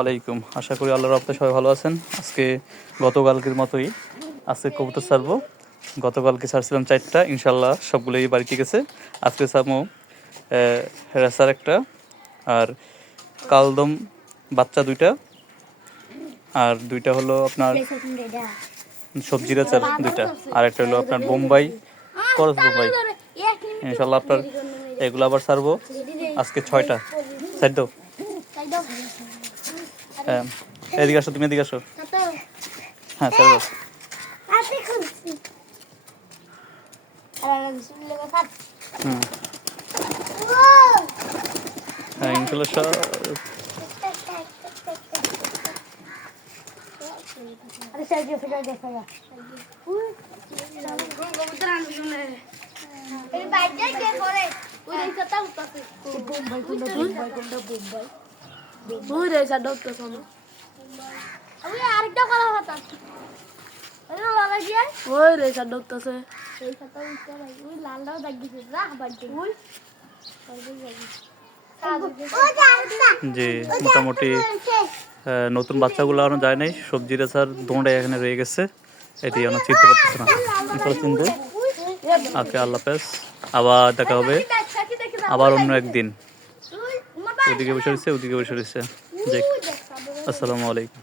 আলাইকুম, আশা করি আল্লাহর রহমতে সবাই ভালো আছেন। আজকে গতকালকের মতোই আজকে কবুতর ছাড়বো। গতকালকে ছাড়ছিলাম 4টা, ইনশাল্লাহ সবগুলোই বাড়িতে গেছে। আজকে ছাড়বো রেসার একটা, আর কালদম বাচ্চা 2টা, আর 2টা হলো আপনার সবজি রেসার 2টা, আর একটা হলো আপনার বোম্বাই করস বোম্বাই। ইনশাল্লাহ আপনার এগুলো আবার ছাড়বো আজকে 6টা। ছাড় দাও। হ্যাঁ, এদিকে আসো, তুমি এদিকে আসো। হ্যাঁ স্যার। হ্যাঁ ইনশাল্লাহ আরেকটা করা কথা ওই রে সার ডকতেছে এই সাথে ওই লালটাও দাগিছে রাখ বাড়তে ওই যে মোটামুটি নতুন বাচ্চাগুলো এখনো যায় নাই। সবজি রেসার দোঁড়ে এখানে রয়ে গেছে, এটি এখনো চিনতে পারতেছে না। চিনতে ওকে, আল্লাহ হাফেজ, আবার দেখা হবে আবার অন্য একদিন। ওদিকে বসে রয়েছে, ওদিকে বসে রয়েছে। আসসালামু আলাইকুম।